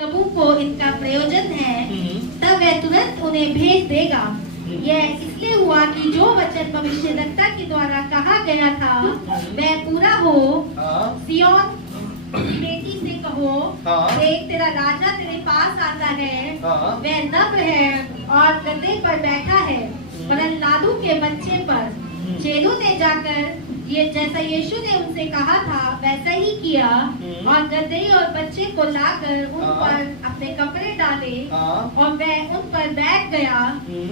प्रभु को इनका प्रयोजन है, तब वह तुरंत उन्हें भेज देगा। यह इसलिए हुआ कि जो वचन भविष्यद्वक्ता के द्वारा कहा गया था वह पूरा हो। सिय्योन की बेटी से कहो, देख तेरा राजा तेरे पास आता है, वह नम्र है और गद्दे पर बैठा है, वरन लादू के बच्चे पर। चेलों ने जाकर ये जैसा यीशु ने उनसे कहा था वैसा ही किया और गदहे और बच्चे को लाकर उन पर अपने कपड़े डाले और वह उन पर बैठ गया।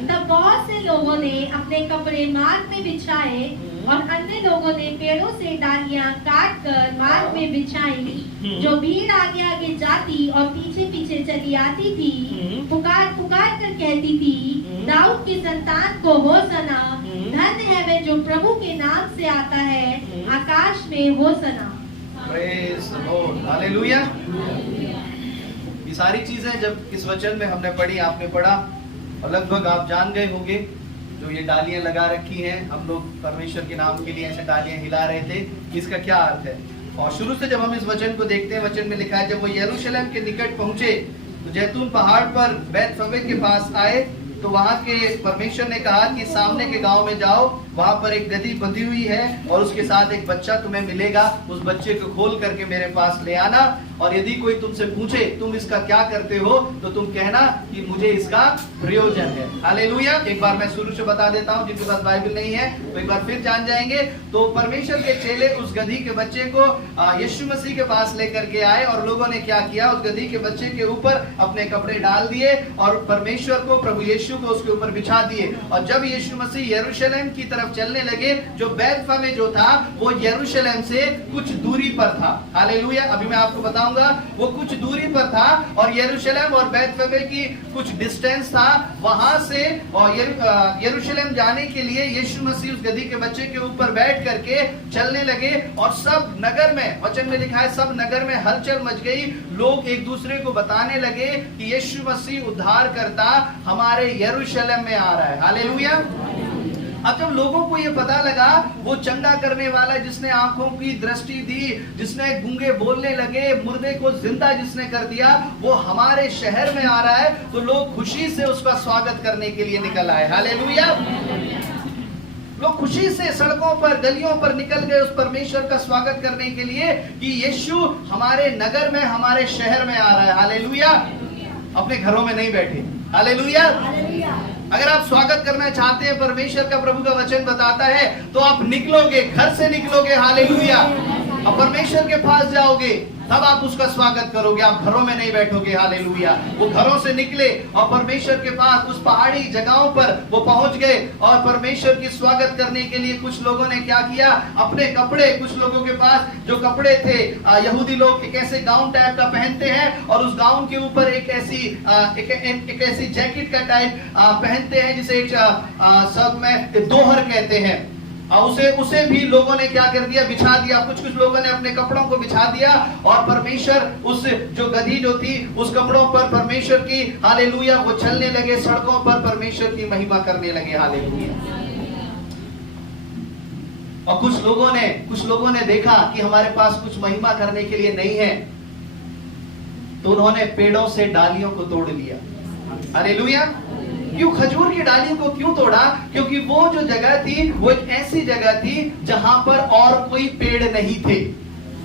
तब बहुत से लोगों ने अपने कपड़े मार्ग में बिछाए और अन्य लोगों ने पेड़ों से डालियां काट कर मार्ग में बिछाई। जो भीड़ आगे आगे जाती और पीछे पीछे चली आती थी, पुकार पुकार कर कहती थी, दाऊद की संतान को होसना, धन्य है वे जो प्रभु के नाम से आता है, आकाश में hosanna. Praise the Lord, hallelujah. ये सारी चीजें जब इस वचन में हमने पढ़ी, आपने पढ़ा और लगभग आप जान गए होंगे। जो ये डालियां लगा रखी हैं, हम लोग परमेश्वर के नाम के लिए ऐसे डालियां हिला रहे थे, इसका क्या अर्थ है। और शुरू से जब हम इस वचन को देखते हैं, वचन में लिखा है जब वो यरूशलेम के निकट पहुंचे तो जैतून पहाड़ पर बैतफगे के पास आए तो वहां के परमेश्वर ने कहा कि सामने के गांव में जाओ, वहां पर एक गदही बंधी हुई है और उसके साथ एक बच्चा तुम्हें मिलेगा। उस बच्चे को खोल करके मेरे पास ले आना और यदि कोई तुमसे पूछे तुम इसका क्या करते हो तो तुम कहना कि मुझे इसका प्रयोजन है। हालेलुया। एक बार मैं शुरू से बता देता हूं, जिनके पास बाइबल नहीं है तो एक बार फिर जान जाएंगे। तो परमेश्वर के चेले उस गदही के बच्चे को यीशु मसीह के पास लेकर के आए और लोगों ने क्या किया, उस गदही के बच्चे के ऊपर अपने कपड़े डाल दिए और परमेश्वर को, प्रभु यीशु को उसके ऊपर बिछा दिए। और जब यीशु मसीह यरूशलेम की तरफ चलने लगे, जो बैतफगे जो था वो यरूशलेम से कुछ दूरी पर था। हालेलुया। अभी मैं आपको बताऊंगा वो कुछ दूरी पर था और यरूशलेम और बैतफगे की कुछ डिस्टेंस था। वहां से और यरूशलेम जाने के लिए यीशु मसीह उस गदही के बच्चे के ऊपर बैठ करके चलने लगे और सब नगर में, वचन में लिखा है, सब नगर में हलचल मच गई। लोग एक दूसरे को बताने लगे कि यीशु मसीह उद्धार करता हमारे यरूशलेम में आ रहा है। हालेलुया। अब जब लोगों को ये पता लगा वो चंगा करने वाला, जिसने आंखों की दृष्टि दी, जिसने गूंगे बोलने लगे, मुर्दे को जिंदा जिसने कर दिया, वो हमारे शहर में आ रहा है, तो लोग खुशी से उसका स्वागत करने के लिए निकल आए। हालेलुया। लोग खुशी से सड़कों पर, गलियों पर निकल गए उस परमेश्वर का स्वागत करने के लिए कि यीशु हमारे नगर में, हमारे शहर में आ रहा है। हालेलुया। अपने घरों में नहीं बैठे। हालेलुया। अगर आप स्वागत करना चाहते हैं, परमेश्वर का, प्रभु का वचन बताता है, तो आप निकलोगे, घर से निकलोगे। हालेलुया। अब परमेश्वर के पास जाओगे, तब आप उसका स्वागत करोगे, आप घरों में नहीं बैठोगे। हालेलुया। वो घरों से निकले और परमेश्वर के पास उस पहाड़ी जगहों पर वो पहुंच गए और परमेश्वर की स्वागत करने के लिए कुछ लोगों ने क्या किया, अपने कपड़े, कुछ लोगों के पास जो कपड़े थे, यहूदी लोग एक ऐसे गाउन टाइप का पहनते हैं और उस गाउन के ऊपर एक ऐसी जैकेट का टाइप पहनते हैं जिसे एक शब्द में दोहर कहते हैं। उसे भी लोगों ने क्या कर दिया, बिछा दिया। कुछ लोगों ने अपने कपड़ों को बिछा दिया और परमेश्वर, उस जो गदही जो थी उस कपड़ों पर परमेश्वर की, हालेलुया, वो चलने लगे, सड़कों पर परमेश्वर की महिमा करने लगे। हालेलुया। और कुछ लोगों ने देखा कि हमारे पास कुछ महिमा करने के लिए नहीं है, तो उन्होंने पेड़ों से डालियों को तोड़ लिया। हालेलुया। क्यों खजूर की डालियों को क्यों तोड़ा? क्योंकि वो जो जगह थी वो एक ऐसी जगह थी जहां पर और कोई पेड़ नहीं थे,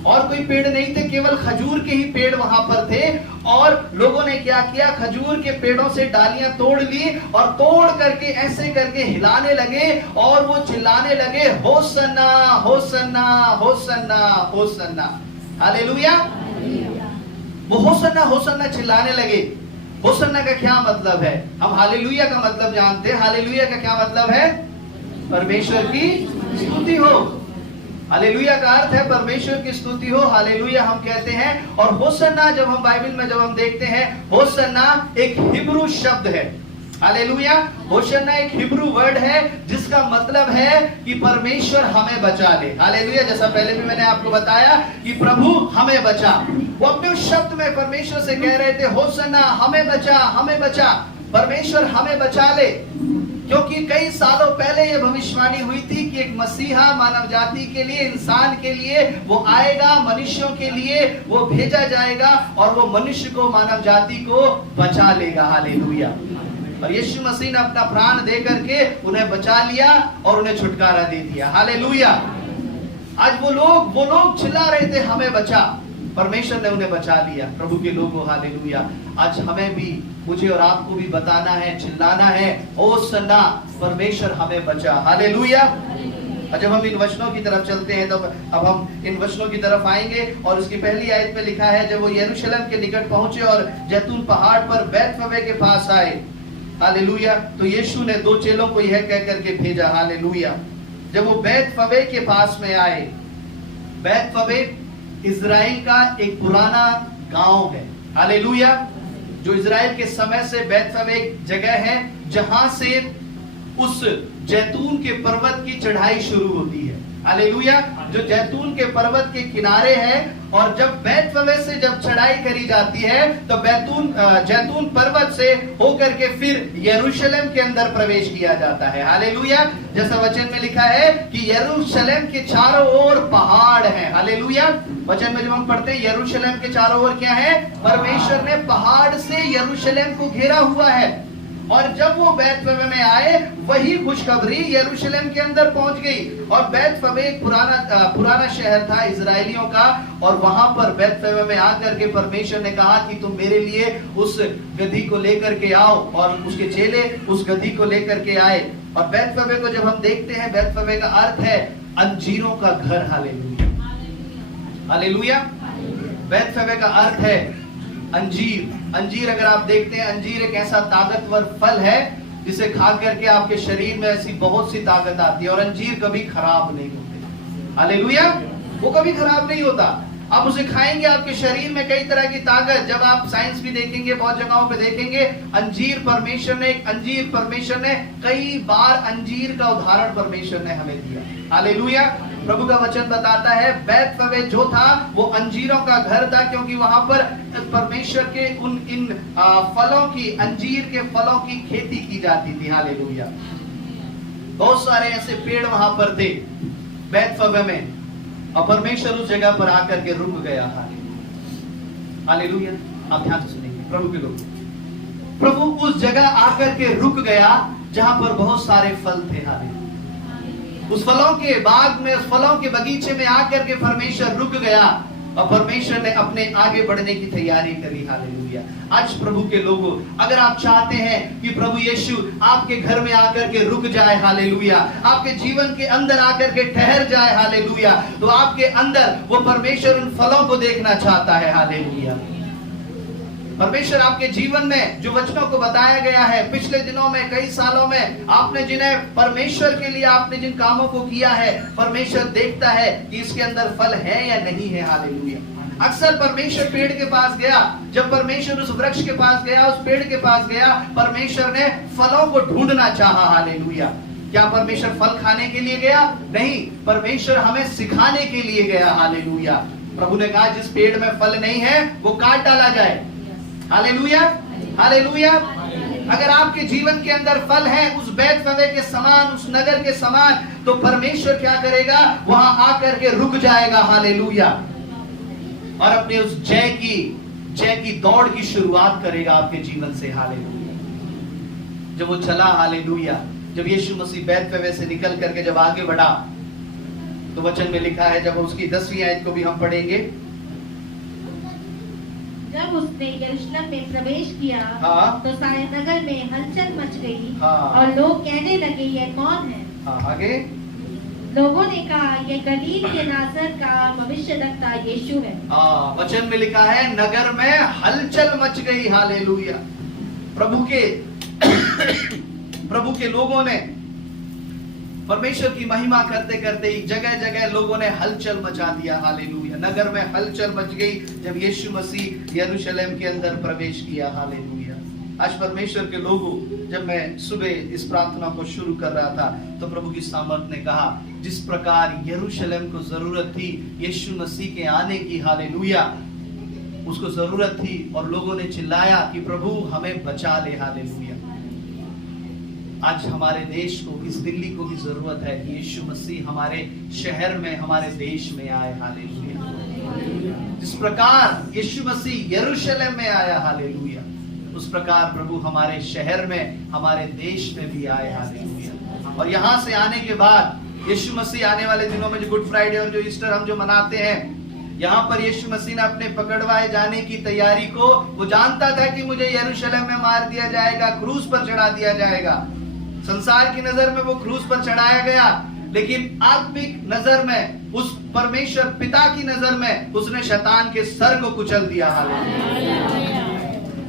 और कोई पेड़ नहीं थे, केवल खजूर के ही पेड़ वहां पर थे। और लोगों ने क्या किया, खजूर के पेड़ों से डालियां तोड़ ली और तोड़ करके ऐसे करके हिलाने लगे और वो चिल्लाने लगे, Hosanna Hosanna Hosanna Hosanna. Hallelujah. वो होसन्ना होसन्ना चिल्लाने लगे। होसन्ना का क्या मतलब है? हम हालेलुया का मतलब जानते हैं। हालेलुया का क्या मतलब है? परमेश्वर की स्तुति हो। हालेलुया का अर्थ है परमेश्वर की स्तुति हो। हालेलुया हम कहते हैं। और होसन्ना जब हम बाइबल में जब हम देखते हैं, होसन्ना एक हिब्रू शब्द है। हालेलुया। होसन्ना एक हिब्रू वर्ड है जिसका मतलब है कि परमेश्वर हमें बचा ले। हालेलुया। जैसा पहले भी मैंने आपको बताया कि प्रभु हमें बचा। वो अपने उस शब्द में परमेश्वर से कह रहे थे, होसन्ना हमें बचा, हमें बचा, परमेश्वर हमें बचा ले। क्योंकि कई सालों पहले ये भविष्यवाणी हुई थी कि एक मसीहा मानव जाति के लिए, इंसान के लिए वो आएगा, मनुष्यों के लिए वो भेजा जाएगा और वो मनुष्य को, मानव जाति को बचा लेगा। हालेलुया। और यीशु मसीह ने अपना प्राण दे करके उन्हें बचा लिया और उन्हें छुटकारा दे दिया। हालेलुया। आज वो लोग चिल्ला रहे थे हमें बचा, परमेश्वर ने उन्हें बचा लिया। प्रभु के लोगों, हालेलुया। आज हमें भी, मुझे और आपको भी बताना है, चिल्लाना है, ओ सन्ना, परमेश्वर हमें बचा। हालेलुया। और जब हम इन वचनों की तरफ चलते हैं तो अब हम इन वचनों की तरफ आएंगे और उसकी पहली आयत में लिखा है, जब वो यरूशलेम के निकट पहुंचे और जैतून पहाड़ पर बैतफगे के पास आए, हालेलुया, तो यीशु ने 2 चेलों को यह कह करके भेजा। हालेलुया। जब वो बैतफगे के पास में आए, बैतफगे इजराइल का एक पुराना गांव है। हालेलुया। जो इजराइल के समय से बैतफगे एक जगह है जहां से उस जैतून के पर्वत की चढ़ाई शुरू होती है। हालेलुया। जो जैतून के पर्वत के किनारे है और जब बैतफगे से जब चढ़ाई करी जाती है तो जैतून पर्वत से होकर के फिर यरूशलेम के अंदर प्रवेश किया जाता है। हालेलुया। जैसा वचन में लिखा है कि यरूशलेम के चारों ओर पहाड़ हैं। हालेलुया। वचन में जब हम पढ़ते हैं यरूशलेम के चारों ओर क्या है, परमेश्वर ने पहाड़ से यरूशलेम को घेरा हुआ है। और जब वो बैतफगे में आए, वही खुशखबरी यरूशलेम के अंदर पहुंच गई। और बैतफगे एक पुराना शहर था इजरायलियों का, और वहां पर बैतफगे में आकर के परमेश्वर ने कहा कि तुम मेरे लिए उस गदही को लेकर के आओ, और उसके चेले उस गदही को लेकर के आए। और बैतफगे को जब हम देखते हैं, बैतफगे का अर्थ है अंजीरों का घर। हालेलुया। हालेलुया। बैतफगे का अर्थ है अंजीर। अंजीर अगर आप देखते हैं, अंजीर एक ऐसा ताकतवर फल है जिसे खा करके आपके शरीर में ऐसी बहुत सी ताकत आती है, और अंजीर कभी खराब नहीं होते। हालेलुया। वो कभी खराब नहीं होता। आप उसे खाएंगे, आपके शरीर में कई तरह की ताकत, जब आप साइंस भी देखेंगे, बहुत जगहों पे देखेंगे, अंजीर परमेश्वर ने कई बार अंजीर का उदाहरण परमेश्वर ने हमें दिया। हालेलुया। प्रभु का वचन बताता है बैतफगे जो था वो अंजीरों का घर था, क्योंकि वहां पर परमेश्वर के इन फलों की, अंजीर के फलों की खेती की जाती थी। हालेलुया। बहुत सारे ऐसे पेड़ वहां पर थे बैतफगे में, और परमेश्वर उस जगह पर आकर के रुक गया। हालेलुया। आप ध्यान से सुनेंगे प्रभु के लोग। प्रभु उस जगह आकर के रुक गया जहां पर बहुत सारे फल थे। हालेलुया। उस फलों के बाग में, उस फलों के बगीचे में आकर के परमेश्वर रुक गया और परमेश्वर ने अपने आगे बढ़ने की तैयारी करी। हालेलुया। आज प्रभु के लोगों, अगर आप चाहते हैं कि प्रभु यीशु आपके घर में आकर के रुक जाए, हालेलुया, आपके जीवन के अंदर आकर के ठहर जाए, हालेलुया, तो आपके अंदर वो परमेश्वर उन फलों को देखना चाहता है। हालेलुया। परमेश्वर आपके जीवन में जो वचनों को बताया गया है, पिछले दिनों में, कई सालों में आपने जिन्हें परमेश्वर के लिए आपने जिन कामों को किया है, परमेश्वर देखता है कि इसके अंदर फल है या नहीं है। हालेलुया। अक्सर परमेश्वर पेड़ के पास गया, जब परमेश्वर उस वृक्ष के पास गया, उस पेड़ के पास गया, परमेश्वर ने फलों को ढूंढना चाहा। हालेलुया। क्या परमेश्वर फल खाने के लिए गया? नहीं, परमेश्वर हमें सिखाने के लिए गया। हालेलुया। प्रभु ने कहा जिस पेड़ में फल नहीं है वो काट डाला जाए। हालेलुया। हालेलुया। अगर आपके जीवन के अंदर फल है उस बैतफगे के समान, उस नगर के समान, तो परमेश्वर क्या करेगा? वहां आकर के रुक जाएगा। हालेलुया। और अपने उस जय की दौड़ की शुरुआत करेगा आपके जीवन से। हालेलुया। जब वो चला, हालेलुया, जब यीशु मसीह बैतफगे से निकल करके जब आगे बढ़ा, तो वचन में लिखा है, जब उसकी 10वीं आयत को भी हम पढ़ेंगे, जब उसने यरूशलेम में प्रवेश किया, तो सारे नगर में हलचल मच गई। और लोग कहने लगे यह कौन है? आगे लोगों ने कहा यह गलील के नासरत का भविष्यद्वक्ता यीशु है। वचन में लिखा है नगर में हलचल मच गई। हालेलुया। प्रभु के लोगों ने परमेश्वर की महिमा करते करते जगह जगह लोगों ने हलचल मचा दिया। हालेलुया। नगर में हलचल मच गई जब यीशु मसीह यरूशलेम के अंदर प्रवेश किया। हालेलुया। आज परमेश्वर के लोगों, जब मैं सुबह इस प्रार्थना को शुरू कर रहा था तो प्रभु की सामर्थ ने कहा जिस प्रकार यरूशलेम को जरूरत थी यीशु मसीह के आने की, हालेलुया, उसको जरूरत थी, और लोगों ने चिल्लाया कि प्रभु हमें बचा ले। हालेलुया। आज हमारे देश को, इस दिल्ली को भी जरूरत है कि यीशु मसीह हमारे शहर में, हमारे देश में आए। हालेलुया। जिस प्रकार यीशु मसीह यरूशलेम में आया, हालेलुया, उस प्रकार प्रभु हमारे शहर में, हमारे देश में भी आए। हालेलुया। और यहाँ से आने के बाद यीशु मसीह आने वाले दिनों में जो गुड फ्राइडे और जो ईस्टर हम जो मनाते हैं, यहाँ पर यीशु मसीह ने अपने पकड़वाए जाने की तैयारी को, वो जानता था कि मुझे यरूशलेम में मार दिया जाएगा, क्रूस पर चढ़ा दिया जाएगा। संसार की नजर में वो क्रूस पर चढ़ाया गया, लेकिन आत्मिक नजर में, उस परमेश्वर पिता की नजर में उसने शैतान के सर को कुचल दिया। हालेलुया।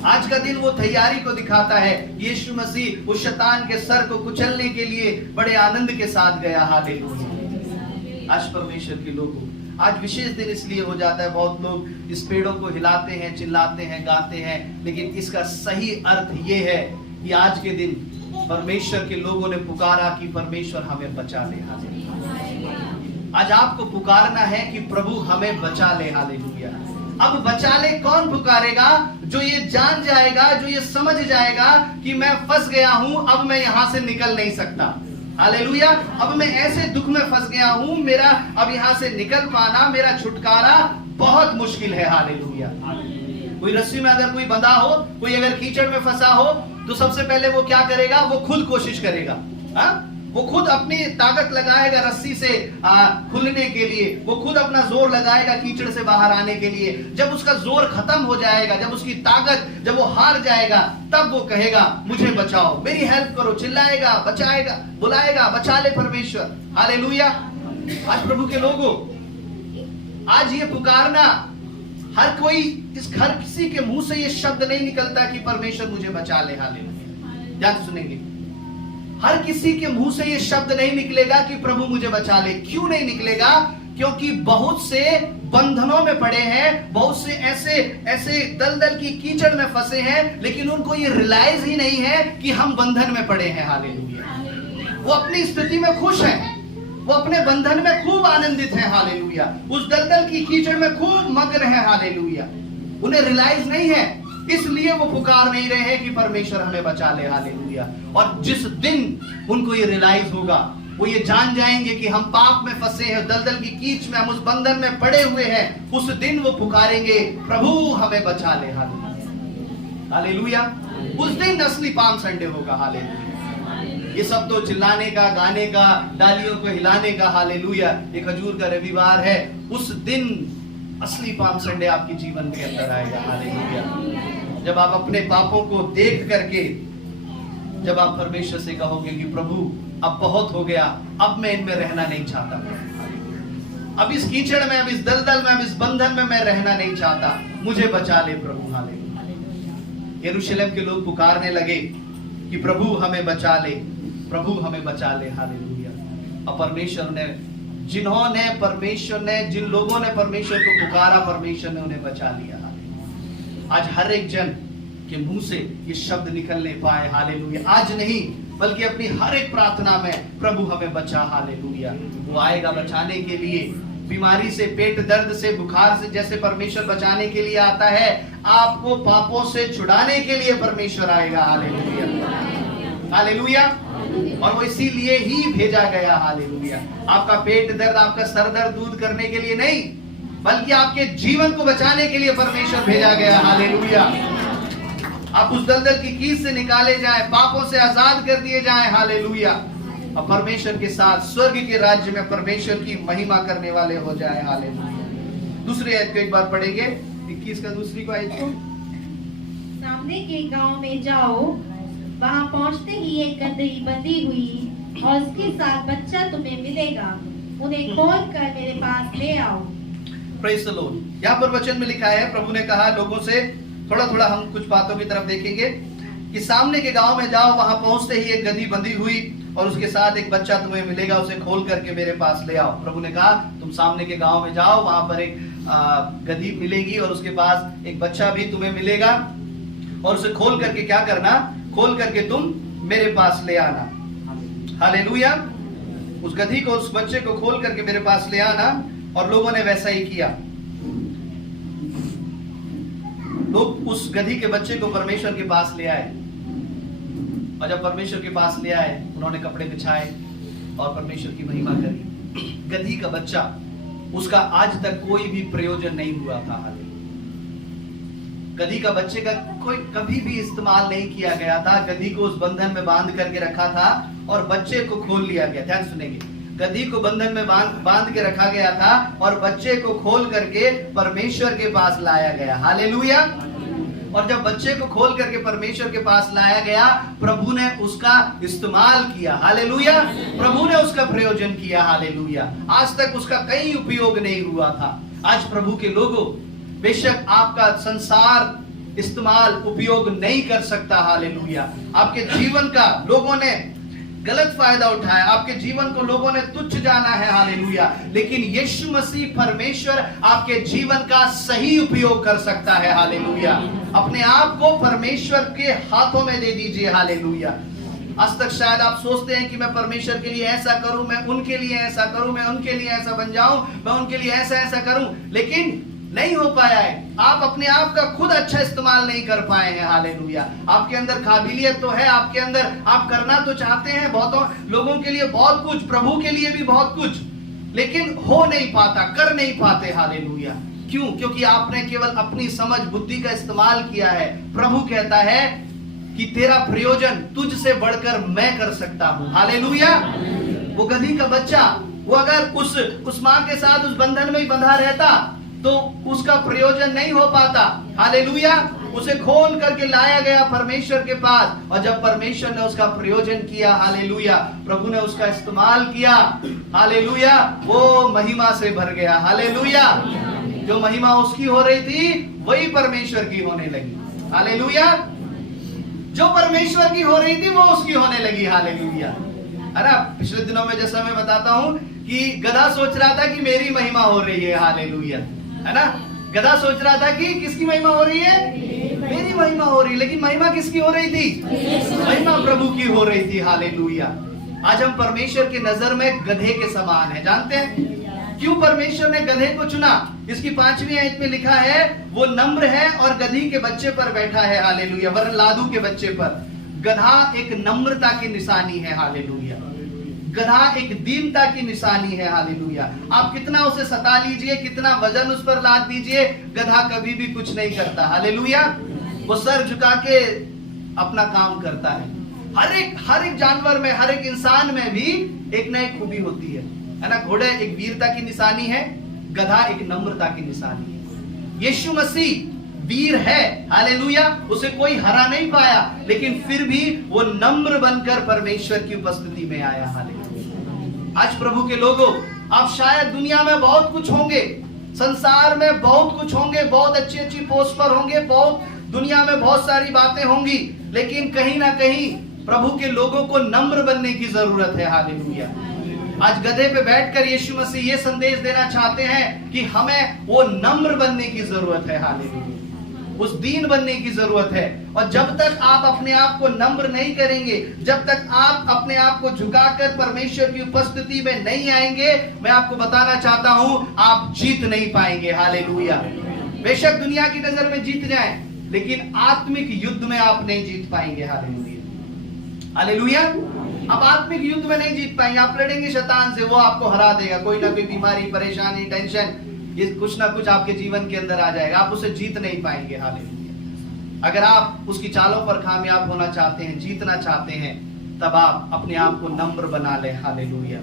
आज का दिन वो तैयारी को दिखाता है। यीशु मसीह उस शैतान के सर को कुचलने के लिए बड़े आनंद के साथ गया। हालेलुया। आज परमेश्वर के लोगों, आज विशेष दिन इसलिए हो जाता है, बहुत लोग इस पेड़ों को हिलाते हैं, चिल्लाते हैं, गाते हैं, लेकिन इसका सही अर्थ ये है कि आज के दिन परमेश्वर के लोगों ने पुकारा कि परमेश्वर हमें बचा ले। हालेलुया। आज आपको पुकारना है कि प्रभु हमें बचा ले। हालेलुया। अब बचा ले कौन पुकारेगा? जो ये जान जाएगा, जो ये समझ जाएगा कि मैं फंस गया हूं, अब मैं यहां से निकल नहीं सकता। हालेलुया। अब मैं ऐसे दुख में फंस गया हूं, मेरा अब यहां से निकल पाना, मेरा छुटकारा बहुत मुश्किल है। हालेलुया। कोई रस्सी में अगर कोई बंधा हो, कोई अगर कीचड़ में फंसा हो, तो सबसे पहले वो क्या करेगा? वो खुद कोशिश करेगा। वो खुद अपनी ताकत लगाएगा रस्सी से खुलने के लिए, वो खुद अपना जोर लगाएगा कीचड़ से बाहर आने के लिए। जब उसका जोर खत्म हो जाएगा, जब उसकी ताकत, जब वो हार जाएगा, तब वो कहेगा मुझे बचाओ, मेरी हेल्प करो, चिल्लाएगा, बचाएगा, बुलाएगा, बचा ले परमेश्वर। हालेलुया। आज प्रभु के लोगों, आज ये पुकारना, हर कोई, हर किसी के मुंह से ये शब्द नहीं निकलता कि परमेश्वर मुझे बचा ले। हालेलुया। ध्यान सुनेंगे, हर किसी के मुंह से ये शब्द नहीं निकलेगा कि प्रभु मुझे बचा ले। क्यों नहीं निकलेगा? क्योंकि बहुत से बंधनों में पड़े हैं, बहुत से ऐसे दलदल की कीचड़ में फंसे हैं, लेकिन उनको ये रियलाइज ही नहीं है कि हम बंधन में पड़े हैं। हालेलुया। वो अपनी स्थिति में खुश हैं, वो अपने बंधन में खूब आनंदित हैं। हालेलुया। उस दलदल की कीचड़ में खूब मग्न है। हालेलुया। उन्हें रियलाइज नहीं है, इसलिए वो पुकार नहीं रहे हैं कि परमेश्वर हमें बचा ले। हालेलुया। और जिस दिन उनको ये रियलाइज होगा, वो ये जान जाएंगे कि हम पाप में फंसे हैं, दलदल की कीच में, हम उस बंधन में पड़े हुए हैं, उस दिन वो पुकारेंगे प्रभु हमें बचा ले। हालेलुया। हालेलुया। उस दिन असली पाम संडे होगा। हालेलुया। ये सब तो चिल्लाने का, गाने का, डालियों को हिलाने का। हालेलुया। ये खजूर का रविवार है। उस दिन असली पाम संडे आपके जीवन के अंदर आएगा। हालेलुया। जब आप अपने पापों को देख करके, जब आप परमेश्वर से कहोगे कि प्रभु अब बहुत हो गया, अब मैं इनमें रहना नहीं चाहता, अब इस कीचड़ में, अब इस दलदल में, अब इस बंधन में मैं रहना नहीं चाहता, मुझे बचा ले प्रभु। हालेलुया। यरूशलेम के लोग पुकारने लगे कि प्रभु हमें बचा ले, प्रभु हमें बचा ले। हालेलुया। और परमेश्वर ने, जिन लोगों ने परमेश्वर को पुकारा, परमेश्वर ने उन्हें बचा लिया। आज हर एक जन के मुंह से ये शब्द निकल नहीं पाए। हालेलुया। आज नहीं, बल्कि अपनी हर एक प्रार्थना में प्रभु हमें बचा। हालेलुया। वो आएगा बचाने के लिए, बीमारी से, पेट दर्द से, बुखार से, जैसे परमेश्वर बचाने के लिए आता है, आपको पापों से छुड़ाने के लिए परमेश्वर आएगा। हालेलुया। हालेलुया। और वो इसीलिए ही भेजा गया। हालेलुया। आपका पेट दर्द, आपका सर दर्द दूर करने के लिए नहीं, बल्कि आपके जीवन को बचाने के लिए परमेश्वर भेजा गया। हालेलुया। आप उस दलदल की कीच से निकाले जाएं, पापों से आजाद कर दिए जाएं। हालेलुया। और परमेश्वर के साथ स्वर्ग के राज्य में परमेश्वर की महिमा करने वाले हो जाएं। हालेलुया। दूसरी आयत को एक बार पढ़ेंगे, 21 का दूसरी को आयत को। सामने के गांव में जाओ, वहां पहुंचते ही एक गदही बंधी हुई और उसके साथ बच्चा तुम्हें मिलेगा, उन्हें खोल कर मेरे पास ले आओ। Praise the Lord. यहाँ पर वचन में लिखा है, प्रभु ने कहा लोगों से, थोड़ा हम कुछ बातों की तरफ देखेंगे कि सामने के गांव में जाओ, वहां पहुंचते ही एक गदही बंधी हुई और उसके साथ एक बच्चा तुम्हें मिलेगा, उसे खोल करके मेरे पास ले आओ। प्रभु ने कहा तुम सामने के गांव में जाओ, वहां पर एक गदही मिलेगी और उसके पास एक बच्चा भी तुम्हें मिलेगा, और उसे खोल करके क्या करना? खोल करके तुम मेरे पास ले आना। हालेलुया। उस गदही को, उस बच्चे को खोल करके मेरे पास ले आना। और लोगों ने वैसा ही किया। लोग उस गदही के बच्चे को परमेश्वर के पास ले आए। और जब परमेश्वर के पास ले आए, उन्होंने कपड़े बिछाए और परमेश्वर की महिमा करी। गधी का बच्चा, उसका आज तक कोई भी प्रयोजन नहीं हुआ था। गधी का बच्चे का कोई कभी भी इस्तेमाल नहीं किया गया था। गधी को उस बंधन में बांध करके रखा था और बच्चे को खोल लिया गया। ध्यान सुनेंगे, गधी को बंधन में बांध के रखा गया था और बच्चे को खोल करके परमेश्वर के पास लाया गया। हालेलुया। और जब बच्चे को खोल करके परमेश्वर के पास लाया गया, प्रभु ने उसका इस्तेमाल किया। हालेलुया। प्रभु ने उसका प्रयोजन किया। हालेलुया। आज तक उसका कहीं उपयोग नहीं हुआ था। आज प्रभु के लोगों, बेशक आपका संसार इस्तेमाल उपयोग नहीं कर सकता। हालेलुया। आपके जीवन का लोगों ने गलत फायदा उठाया, आपके जीवन को लोगों ने तुच्छ जाना है। हालेलुया। लेकिन यीशु मसीह परमेश्वर आपके जीवन का सही उपयोग कर सकता है। हालेलुया। अपने आप को परमेश्वर के हाथों में दे दीजिए। हालेलुया। आज तक शायद आप सोचते हैं कि मैं परमेश्वर के लिए ऐसा करूं, मैं उनके लिए ऐसा करूं, मैं उनके लिए ऐसा बन जाऊं, मैं उनके लिए ऐसा करूं, लेकिन नहीं हो पाया है। आप अपने आप का खुद अच्छा इस्तेमाल नहीं कर पाए हैं। हालेलुया। आपके अंदर काबिलियत तो है, आपके अंदर आप करना तो चाहते हैं बहुतों लोगों के लिए बहुत कुछ, प्रभु के लिए भी बहुत कुछ, लेकिन हो नहीं पाता, कर नहीं पाते। हालेलुया। क्यों? क्योंकि आपने केवल अपनी समझ बुद्धि का इस्तेमाल किया है। प्रभु कहता है कि तेरा प्रयोजन तुझसे बढ़कर मैं कर सकता हूं। हालेलुया। वो गधी का बच्चा, वो अगर उस मां के साथ उस बंधन में ही बंधा रहता तो उसका प्रयोजन नहीं हो पाता। हालेलुया। उसे खोल करके लाया गया परमेश्वर के पास, और जब परमेश्वर ने उसका प्रयोजन किया, हालेलुया, प्रभु ने उसका इस्तेमाल किया, हालेलुया, वो महिमा से भर गया। हालेलुया। जो महिमा उसकी हो रही थी वही परमेश्वर की होने लगी। हालेलुया। जो परमेश्वर की हो रही थी वो उसकी होने लगी। हालेलुया। है ना? पिछले दिनों में जैसा मैं बताता हूं कि गधा सोच रहा था कि मेरी महिमा हो रही है। हालेलुया। है ना? गधा सोच रहा था कि किसकी महिमा हो रही है? मेरी महिमा हो रही है। लेकिन महिमा किसकी हो रही थी? महिमा प्रभु की हो रही थी। हालेलुया। आज हम परमेश्वर की नजर में गधे के समान है। जानते हैं क्यों परमेश्वर ने गधे को चुना? इसकी 5वीं आयत में लिखा है, वो नम्र है और गधी के बच्चे पर बैठा है। हालेलुया। वरन लादू के बच्चे पर। गधा एक नम्रता की निशानी है। हालेलुया। गधा एक दीनता की निशानी है। हालेलुया। आप कितना उसे सता लीजिए, कितना वजन उस पर लाद दीजिए, गधा कभी भी कुछ नहीं करता। हालेलुया। वो सर झुका के अपना काम करता है। हर एक जानवर में, हर एक इंसान में भी एक ना एक खूबी होती है ना? घोड़े एक वीरता की निशानी है, गधा एक नम्रता की निशानी है। यीशु मसीह वीर है। हालेलुया। उसे कोई हरा नहीं पाया, लेकिन फिर भी वो नम्र बनकर परमेश्वर की उपस्थिति में आया। हालेलुया। आज प्रभु के लोगों, आप शायद दुनिया में बहुत कुछ होंगे, संसार में बहुत कुछ होंगे, बहुत अच्छी पोस्ट पर होंगे, बहुत दुनिया में बहुत सारी बातें होंगी, लेकिन कहीं ना कहीं प्रभु के लोगों को नम्र बनने की जरूरत है। हालेलुया। आज गधे पे बैठकर यीशु मसीह ये संदेश देना चाहते हैं कि हमें वो नम्र बनने की जरूरत है। हालेलुया। उस दीन बनने की जरूरत है। और जब तक आप अपने आप को नम्र नहीं करेंगे, जब तक आप अपने आप को झुकाकर परमेश्वर की उपस्थिति में नहीं आएंगे, मैं आपको बताना चाहता हूं, आप जीत नहीं पाएंगे। हालेलुया। बेशक दुनिया की नजर में जीत जाएं, लेकिन आत्मिक युद्ध में आप नहीं जीत पाएंगे। हालेलुया। हालेलुया। आप आत्मिक युद्ध में नहीं जीत पाएंगे। आप लड़ेंगे शैतान से, वो आपको हरा देगा। कोई ना कोई बीमारी, परेशानी, टेंशन, ये कुछ ना कुछ आपके जीवन के अंदर आ जाएगा। आप उसे जीत नहीं पाएंगे। हालेलुया। अगर आप उसकी चालों पर कामयाब होना चाहते हैं, जीतना चाहते हैं, तब आप अपने आप को नम्र बना लें। हालेलुया।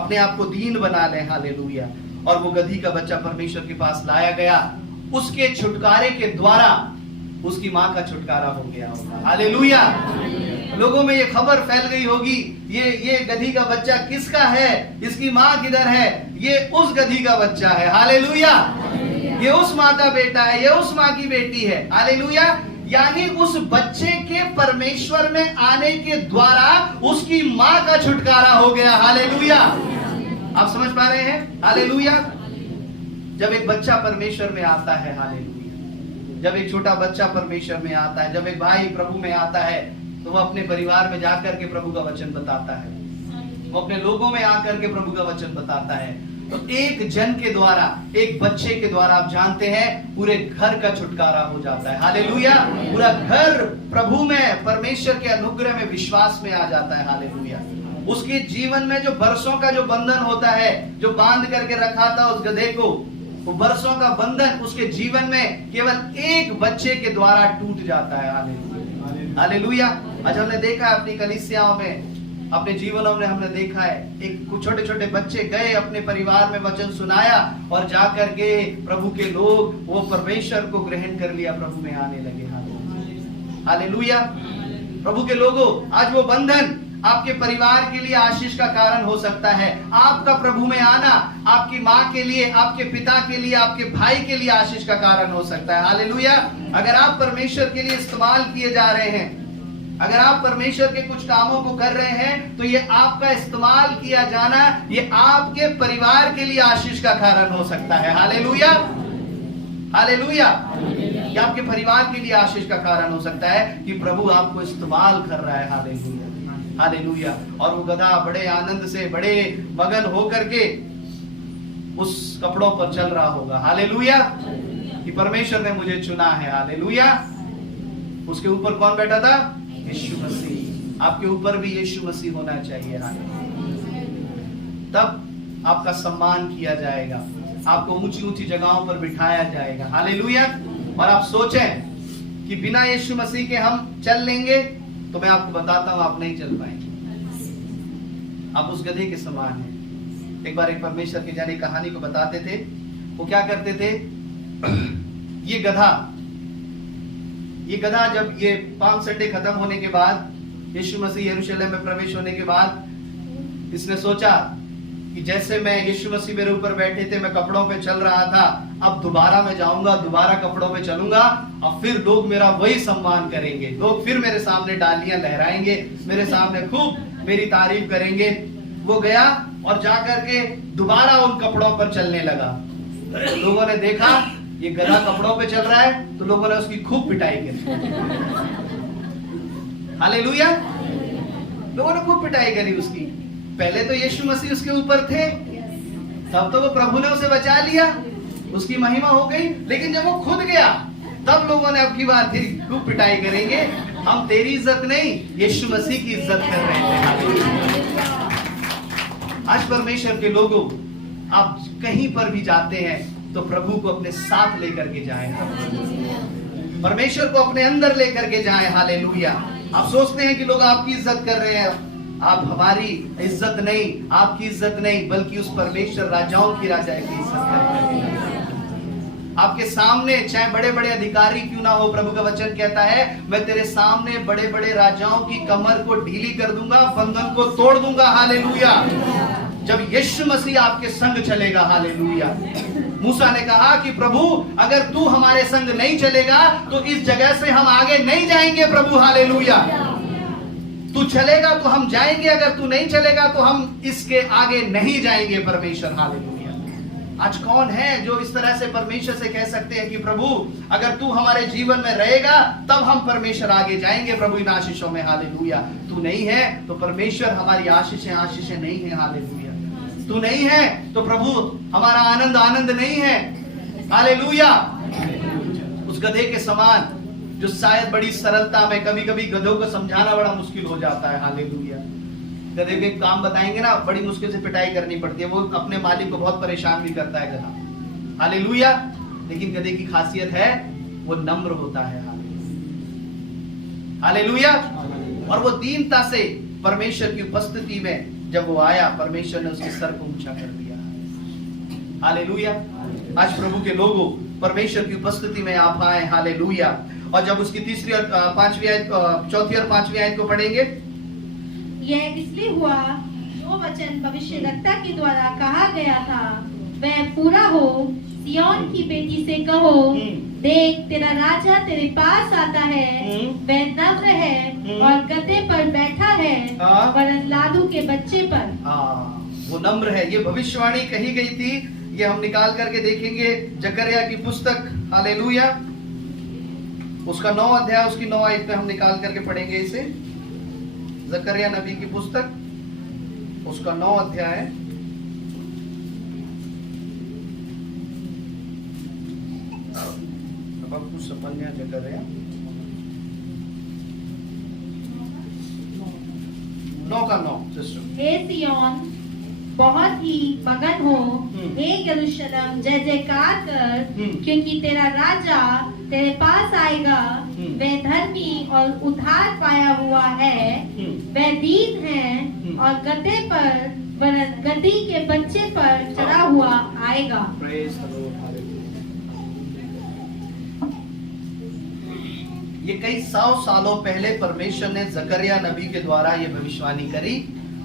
अपने आप को दीन बना लें। हालेलुया। और वो गधी का बच्चा परमेश्वर के पास लाया गया, उसके छुटकारे के द्वारा उसकी मां का छुटकारा हो गया होगा। हालेलुया। लोगों में ये खबर फैल गई होगी, ये गधी का बच्चा किसका है, इसकी मां किधर है? ये उस गधी का बच्चा है। हालेलुया। ये उस मां का बेटा है, ये उस मां की बेटी है। हालेलुया। यानी उस बच्चे के परमेश्वर में आने के द्वारा उसकी मां का छुटकारा हो गया। हालेलुया। आप समझ पा रहे हैं? हालेलुया। जब एक बच्चा परमेश्वर में आता है, हालेलुया, जब एक छोटा बच्चा परमेश्वर में आता है, जब एक भाई प्रभु में आता है, तो वो अपने परिवार में जाकर के प्रभु का वचन बताता है, वो अपने लोगों में आकर के प्रभु का वचन बताता है। तो एक जन के द्वारा, एक बच्चे के द्वारा आप जानते हैं पूरे घर का छुटकारा हो जाता है। हालेलुया। पूरा घर प्रभु में, परमेश्वर के अनुग्रह में, विश्वास में आ जाता है। हालेलुया। उसके जीवन में जो बरसों का जो बंधन होता है, जो बांध करके रखा था उस गधे को, वो बरसों का बंधन उसके जीवन में केवल एक बच्चे के द्वारा टूट जाता है। हालेलुया। हालेलुया। आज हमने देखा है अपनी कलीसियाओं में, अपने जीवनों में हमने देखा है, एक छोटे छोटे बच्चे गए, अपने परिवार में वचन सुनाया और जाकर के प्रभु के लोग वो परमेश्वर को ग्रहण कर लिया, प्रभु में आने लगे। हालेलुया। प्रभु के लोगों, आज वो बंधन आपके परिवार के लिए आशीष का कारण हो सकता है। आपका प्रभु में आना आपकी माँ के लिए, आपके पिता के लिए, आपके भाई के लिए आशीष का कारण हो सकता है। हालेलुया। अगर आप परमेश्वर के लिए इस्तेमाल किए जा रहे हैं, अगर आप परमेश्वर के कुछ कामों को कर रहे हैं, तो ये आपका इस्तेमाल किया जाना, ये आपके परिवार के लिए आशीष का कारण हो सकता है। हालेलुया। हालेलुया। ये आपके परिवार के लिए आशीष का कारण हो सकता है कि प्रभु आपको इस्तेमाल कर रहा है। हालेलुया। हालेलुया। और वो गधा बड़े आनंद से, बड़े मगन होकर के उस कपड़ों पर चल रहा होगा। हालेलुया। कि परमेश्वर ने मुझे चुना है। हालेलुया। उसके ऊपर कौन बैठा था? यीशु मसीह। आपके ऊपर भी यीशु मसीह होना चाहिए। तब आपका सम्मान किया जाएगा, आपको ऊंची ऊंची जगहों पर बिठाया जाएगा। हालेलुया। और आप सोचें कि बिना यीशु मसीह के हम चल लेंगे, तो मैं आपको बताता हूं आप नहीं चल पाएंगे। आप उस गधे के समान हैं। एक बार एक परमेश्वर के जाने कहानी को बताते थे। वो क्या करते थे, ये गधा जब ये पाम संडे खत्म होने के बाद, यीशु मसीह यरूशलेम में प्रवेश होने के बाद, इसने सोचा कि जैसे मैं, यीशु मसीह मेरे ऊपर बैठे थे, मैं कपड़ों पे चल रहा था, अब दोबारा मैं जाऊंगा, दोबारा कपड़ों पे चलूंगा और फिर लोग मेरा वही सम्मान करेंगे, लोग फिर मेरे सामने डालियां लहराएंगे, मेरे सामने खूब मेरी तारीफ करेंगे। वो गया और जाकर के दोबारा उन कपड़ों पर चलने लगा। लोगों ने देखा ये गधा कपड़ों पे चल रहा है, तो लोगों ने उसकी खूब पिटाई करी। हालेलुया। लोगों ने खूब पिटाई करी उसकी। पहले तो यीशु मसीह उसके ऊपर थे, तब तो वो प्रभु ने उसे बचा लिया, उसकी महिमा हो गई। लेकिन जब वो खुद गया, तब लोगों ने अब की बार फिर खूब पिटाई करेंगे। हम तेरी इज्जत नहीं, यीशु मसीह की इज्जत कर रहे थे। आज परमेश्वर के लोगों, आप कहीं पर भी जाते हैं तो प्रभु को अपने साथ लेकर के जाएं, परमेश्वर को अपने अंदर लेकर के जाएं। हालेलुया। आप सोचते हैं कि लोग आपकी इज्जत कर रहे हैं, आप हमारी इज्जत नहीं, आपकी इज्जत नहीं, बल्कि उस परमेश्वर राजाओं की राजा की इज्जत करते हैं। आपके सामने चाहे बड़े बड़े अधिकारी क्यों ना हो, प्रभु का वचन कहता है, मैं तेरे सामने बड़े बड़े राजाओं की कमर को ढीली कर दूंगा, बंधन को तोड़ दूंगा। हालेलुया। जब यीशु मसीह आपके संग चलेगा। हालेलुया। मूसा ने कहा कि प्रभु अगर तू हमारे संग नहीं चलेगा तो इस जगह से हम आगे नहीं जाएंगे। प्रभु हालेलुया। तू चलेगा तो हम जाएंगे, अगर तू नहीं चलेगा तो हम इसके आगे नहीं जाएंगे। परमेश्वर। हालेलुया। आज कौन है जो इस तरह से परमेश्वर से कह सकते हैं कि प्रभु अगर तू हमारे जीवन में रहेगा तब हम परमेश्वर आगे जाएंगे प्रभु इन आशीषों में। हालेलुया। तू नहीं है तो परमेश्वर हमारी आशीषें नहीं है। हालेलुया। तू नहीं है तो प्रभु हमारा आनंद आनंद नहीं है। हालेलुया। उस गधे के समान जो शायद बड़ी सरलता में, कभी कभी गधों को समझाना बड़ा मुश्किल हो जाता है। हालेलुया। गधे के काम बताएंगे ना, बड़ी मुश्किल से पिटाई करनी पड़ती है, वो अपने मालिक को बहुत परेशान भी करता है गधा। हालेलुया। लेकिन गधे की खासियत है वो नम्र होता है। हालेलुया। और वो दीनता से परमेश्वर की उपस्थिति में जब वो आया, परमेश्वर ने उसके सर को ऊंचा कर दिया। हालेलुया। आज प्रभु के लोगों, परमेश्वर की उपस्थिति में आप आए। हालेलुया। और जब उसकी तीसरी और पांचवी आयत, चौथी और पांचवी आयत को पढ़ेंगे, यह इसलिए हुआ जो वचन भविष्यद्वक्ता के द्वारा कहा गया था वह पूरा हो। सिय्योन की बेटी से कहो, देख तेरा राजा तेरे पास आता है, वह नम्र है और गधे पर बैठा है, वरन लादू के बच्चे पर। वो नम्र है। ये भविष्यवाणी कही गई थी, ये हम निकाल करके देखेंगे जकरिया की पुस्तक। हालेलुया। उसका 9 अध्याय, उसकी 9 आयत पे हम निकाल करके पढ़ेंगे इसे। जकरिया नबी की पुस्तक, उसका 9 अध्याय सपन्या जकरिया 9:9 सिस्टर। हे सियोन बहुत ही मगन हो, हे यरूशलेम जय जयकार कर, क्योंकि तेरा राजा तेरे पास आएगा। वह धर्मी और उद्धार पाया हुआ है, वह दीन है और गधे पर गधी के बच्चे पर चढ़ा हुआ आएगा। Praise the Lord, hallelujah। ये कई 100 सालों पहले परमेश्वर ने जकरिया नबी के द्वारा ये भविष्यवाणी करी,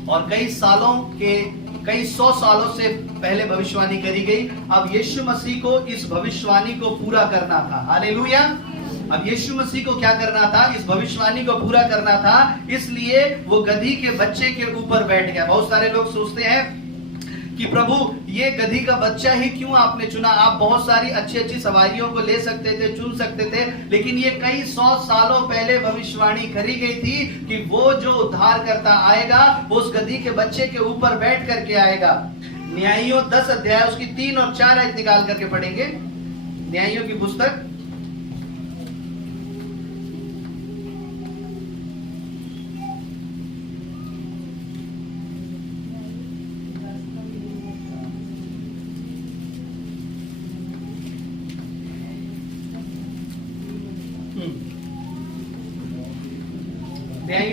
और कई 100 सालों से पहले भविष्यवाणी करी गई। अब यीशु मसीह को इस भविष्यवाणी को पूरा करना था। हालेलुया। अब यीशु मसीह को क्या करना था? इस भविष्यवाणी को पूरा करना था, इसलिए वो गधी के बच्चे के ऊपर बैठ गया। बहुत सारे लोग सोचते हैं कि प्रभु ये गधी का बच्चा ही क्यों आपने चुना? आप बहुत सारी अच्छी सवारियों को ले सकते थे, चुन सकते थे, लेकिन ये कई 100 सालों पहले भविष्यवाणी करी गई थी कि वो जो उद्धार करता आएगा वो उस गधी के बच्चे के ऊपर बैठ करके आएगा। न्यायियों 10 अध्याय उसकी 3 और 4 आयत निकाल करके पढ़ेंगे। न्यायियों की पुस्तक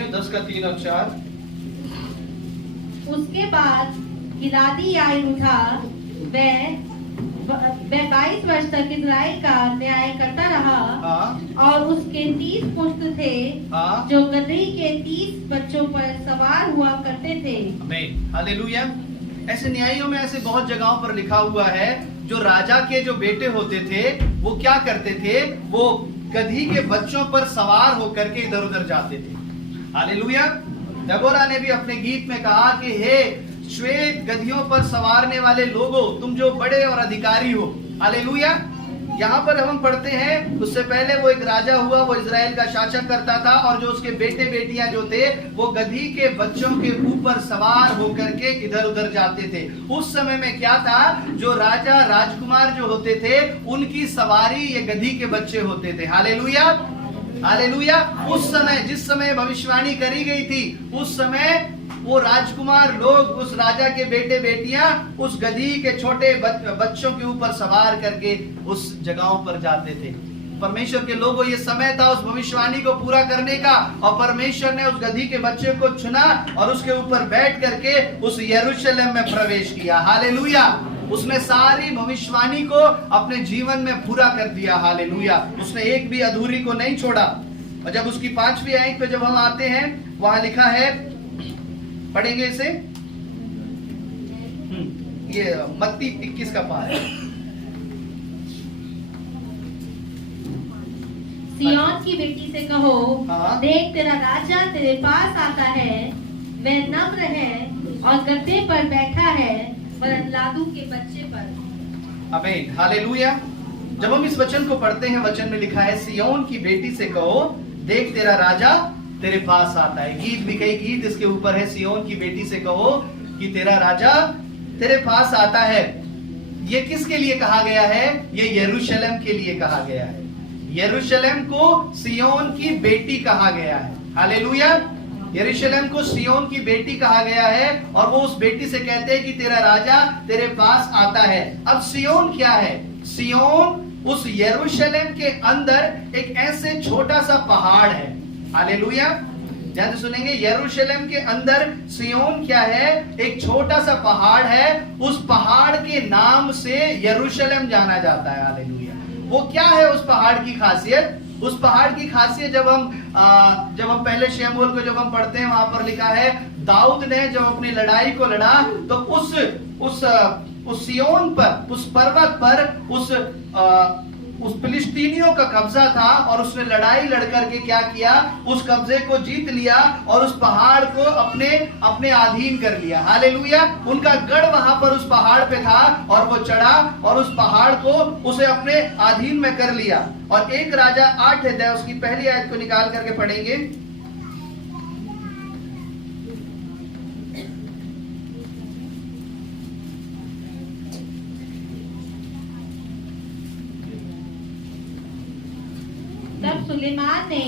10 का 3 और 4। उसके बाद गिलादी याईर उठा, वह 22 वर्ष तक इस्राएल का न्याय करता रहा। और उसके 30 पुत्र थे जो गदही के 30 बच्चों पर सवार हुआ करते थे। आमीन, हालेलुया। ऐसे न्यायों में ऐसे बहुत जगहों पर लिखा हुआ है, जो राजा के जो बेटे होते थे वो क्या करते थे? वो गधी के बच्चों पर सवार होकर के इधर उधर जाते थे। हालेलुया। दबोरा ने भी अपने गीत में कहा कि हे श्वेत गधियों पर सवारने वाले लोगों, तुम जो बड़े और अधिकारी हो। हालेलुया। यहाँ पर हम पढ़ते हैं, उससे पहले वो एक राजा हुआ, वो इजराइल का शासक करता था, और जो उसके बेटे बेटियां जो थे वो गधी के बच्चों के ऊपर सवार होकर के इधर उधर जाते थे। उस समय में क्या था? जो राजा राजकुमार जो होते थे उनकी सवारी ये गधी के बच्चे होते थे। Hallelujah, hallelujah. उस समय जिस समय भविष्यवाणी करी गई थी, उस समय वो राजकुमार लोग, उस राजा के बेटे बेटियां उस गधी के छोटे बच्चों के ऊपर सवार करके उस जगहों पर जाते थे। परमेश्वर के लोगों, ये समय था उस भविष्यवाणी को पूरा करने का, और परमेश्वर ने उस गधी के बच्चे को चुना और उसके ऊपर बैठ करके उस यरूशलेम में प्रवेश किया। हालेलुया। उसने सारी भविष्यवाणी को अपने जीवन में पूरा कर दिया। हालेलुया। उसने एक भी अधूरी को नहीं छोड़ा। और जब उसकी 5वीं आयत पे जब हम आते हैं, वहां लिखा है, पढ़ेंगे इसे, ये मत्ती 21 का पाठ है। सिय्योन की बेटी से कहो, देख तेरा राजा तेरे पास आता है, वह नम्र है और गद्दे पर बैठा है, वरन लादू के बच्चे पर। आमीन, हालेलुया। जब हम इस वचन को पढ़ते हैं, वचन में लिखा है, सिय्योन की बेटी से कहो, देख तेरा राजा तेरे पास आता है। गीत भी कई गीत इसके ऊपर है, सिय्योन की बेटी से कहो कि तेरा राजा तेरे पास आता है। ये किसके लिए कहा गया है? ये यरूशलेम के लिए कहा गया है। यरूशलेम को सिय्योन की बेटी कहा गया है। हालेलुया। यरूशलेम को सिय्योन की बेटी कहा गया है, और वो उस बेटी से कहते हैं कि तेरा राजा तेरे पास आता है। अब सिय्योन क्या है? सिय्योन उस यरूशलेम के अंदर एक ऐसे छोटा सा पहाड़ है। हालेलुया। ध्यान से सुनेंगे, यरूशलेम के अंदर सिय्योन क्या है? एक छोटा सा पहाड़ है। उस पहाड़ के नाम से यरूशलेम जाना जाता है। हालेलुया। वो क्या है उस पहाड़ की खासियत? उस पहाड़ की खासियत जब हम पहले शमूएल को जब हम पढ़ते हैं, वहां पर लिखा है, दाऊद ने जब अपनी लड़ाई को लड़ा तो उस सिय्योन पर, उस पर्वत पर उस फिलिस्तीनियों का कब्जा था, और उसने लड़ाई लड़ करके क्या किया? उस कब्जे को जीत लिया और उस पहाड़ को अपने अधीन कर लिया। हालेलुया। उनका गढ़ वहां पर उस पहाड़ पे था, और वो चढ़ा और उस पहाड़ को उसे अपने अधीन में कर लिया। और 1 राजा 8 अध्याय उसकी पहली आयत को निकाल करके पढ़ेंगे। सुलेमान ने